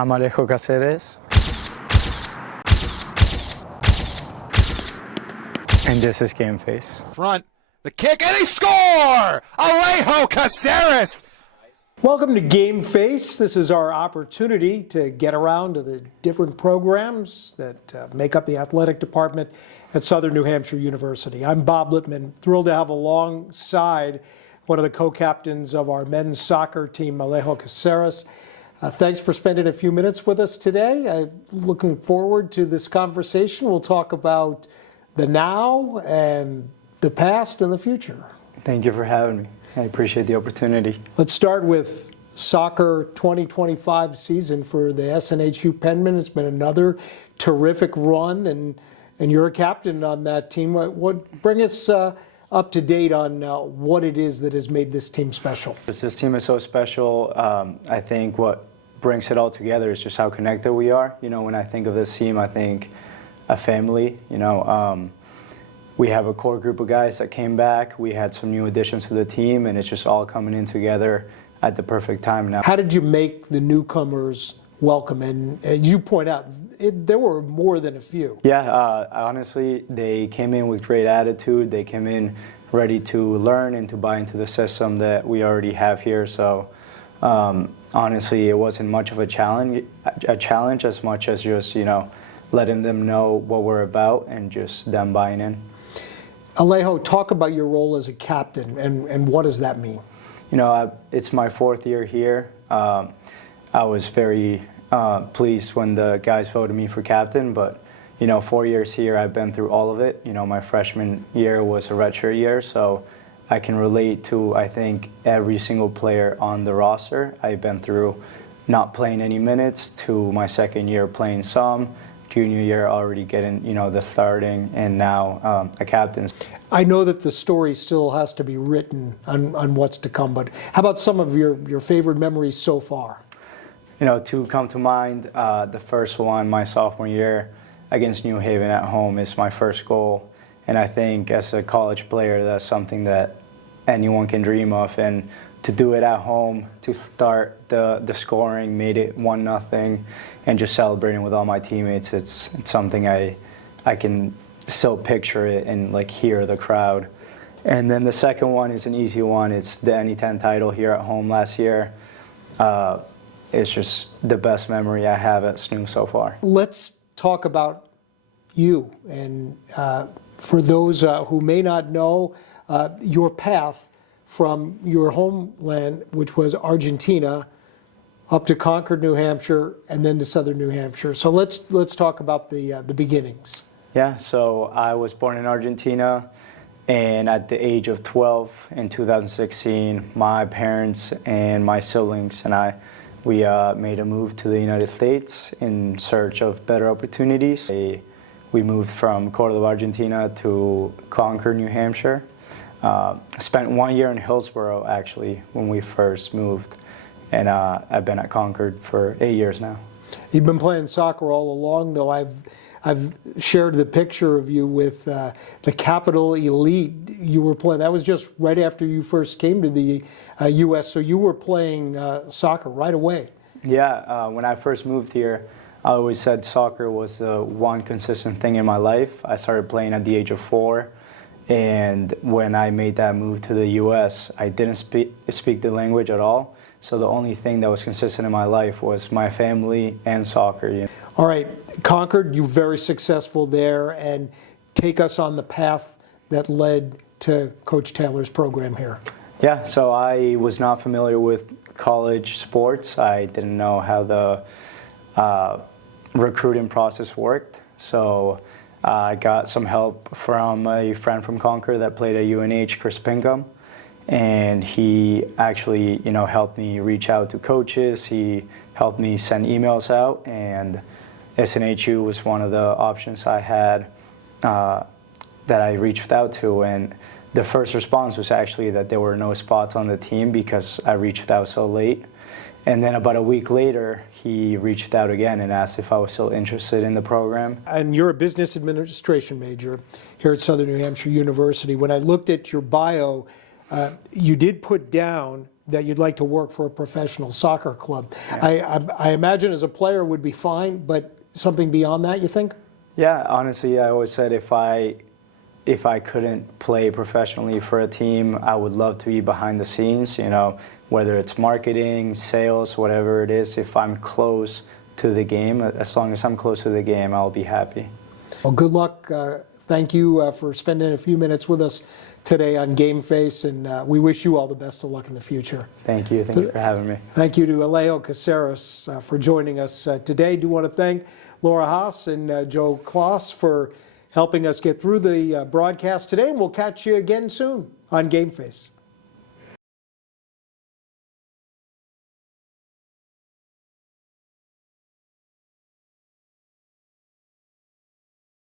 I'm Alejo Caceres, and this is Game Face. Front, the kick, and he score! Alejo Caceres! Welcome to Game Face. This is our opportunity to get around to the different programs that make up the athletic department at Southern New Hampshire University. I'm Bob Lipman, thrilled to have alongside one of the co-captains of our men's soccer team, Alejo Caceres. Thanks for spending a few minutes with us today. I'm looking forward to this conversation. We'll talk about the now and the past and the future. Thank you for having me. I appreciate the opportunity. Let's start with soccer 2025 season for the SNHU Penmen. It's been another terrific run, and you're a captain on that team. Bring us up to date on what it is that has made this team special. This team is so special. I think what brings it all together is just how connected we are. You know, when I think of this team, I think a family. We have a core group of guys that came back. We had some new additions to the team, and it's just all coming in together at the perfect time now. How did you make the newcomers welcome? And as you point out, there were more than a few. Yeah, honestly, they came in with great attitude. They came in ready to learn and to buy into the system that we already have here. So honestly, it wasn't much of a challenge as much as just, letting them know what we're about and just them buying in. Alejo, talk about your role as a captain and what does that mean? It's my fourth year here. I was very pleased when the guys voted me for captain, but 4 years here, I've been through all of it. My freshman year was a redshirt year, so I can relate to, I think, every single player on the roster. I've been through not playing any minutes to my second year playing some, junior year already getting, the starting, and now a captain. I know that the story still has to be written on what's to come, but how about some of your favorite memories so far? To come to mind, the first one, my sophomore year against New Haven at home, is my first goal. And I think as a college player, that's something that anyone can dream of. And to do it at home, to start the scoring, made it 1-0, and just celebrating with all my teammates, it's something I can still picture it and hear the crowd. And then the second one is an easy one. It's the NE10 title here at home last year. It's just the best memory I have at SNHU so far. Let's talk about you. And for those who may not know, your path from your homeland, which was Argentina, up to Concord, New Hampshire, and then to Southern New Hampshire. So let's talk about the beginnings. Yeah, so I was born in Argentina, and at the age of 12 in 2016, my parents and my siblings and we made a move to the United States in search of better opportunities. We moved from Córdoba, Argentina to Concord, New Hampshire. Spent 1 year in Hillsborough, actually, when we first moved. And I've been at Concord for 8 years now. You've been playing soccer all along, though. I've shared the picture of you with the Capital Elite. You were playing. That was just right after you first came to the U.S. So you were playing soccer right away. Yeah. When I first moved here, I always said soccer was the one consistent thing in my life. I started playing at the age of 4. And when I made that move to the U.S., I didn't speak the language at all. So the only thing that was consistent in my life was my family and soccer. All right, Concord, you were very successful there, and take us on the path that led to Coach Taylor's program here. Yeah, so I was not familiar with college sports. I didn't know how the recruiting process worked. So I got some help from a friend from Concord that played at UNH, Chris Pinkham. And he actually, helped me reach out to coaches. He helped me send emails out, and SNHU was one of the options I had that I reached out to. And the first response was actually that there were no spots on the team because I reached out so late. And then about a week later, he reached out again and asked if I was still interested in the program. And you're a business administration major here at Southern New Hampshire University. When I looked at your bio, you did put down that you'd like to work for a professional soccer club. I imagine as a player would be fine, but something beyond that, you think? Yeah, honestly, I always said if I couldn't play professionally for a team, I would love to be behind the scenes, whether it's marketing, sales, whatever it is. If I'm close to the game, as long as I'm close to the game, I'll be happy. Well, good luck. Thank you for spending a few minutes with us today on Game Face, and we wish you all the best of luck in the future. Thank you. Thank you for having me. Thank you to Alejo Caceres for joining us today. Do want to thank Laura Haas and Joe Kloss for helping us get through the broadcast today, and we'll catch you again soon on Game Face.